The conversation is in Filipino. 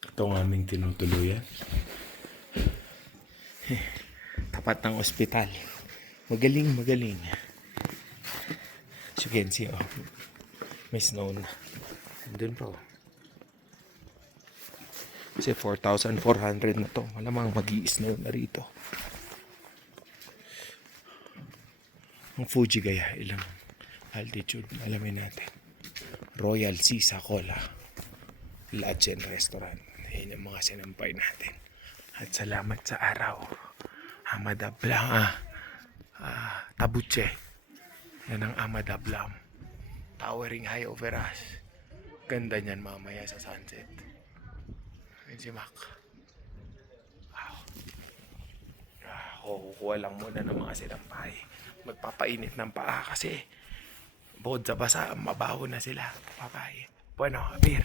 Ito ang aming tinutuluyan. Tapat ng ospital. Magaling, magaling. As you can see, oh, may snow na. Doon pa, oh. Kasi 4,400 na to. Malamang mag-i-snow na rito. Ang Fuji kaya, ilang altitude? Alamin natin. Royal Coca-Cola Legend Restaurant. Yan ang mga sinampay natin. At salamat sa araw. Amadablam. Tabuche. Yan ang Amadablam. Towering high over us. Ganda niyan mamaya sa sunset. Yan si Mac. Wow. Kukuha lang muna ng mga sinampay. Magpapainit ng paa kasi bukod sa basa, mabaho na sila. Papay. Bueno, beer.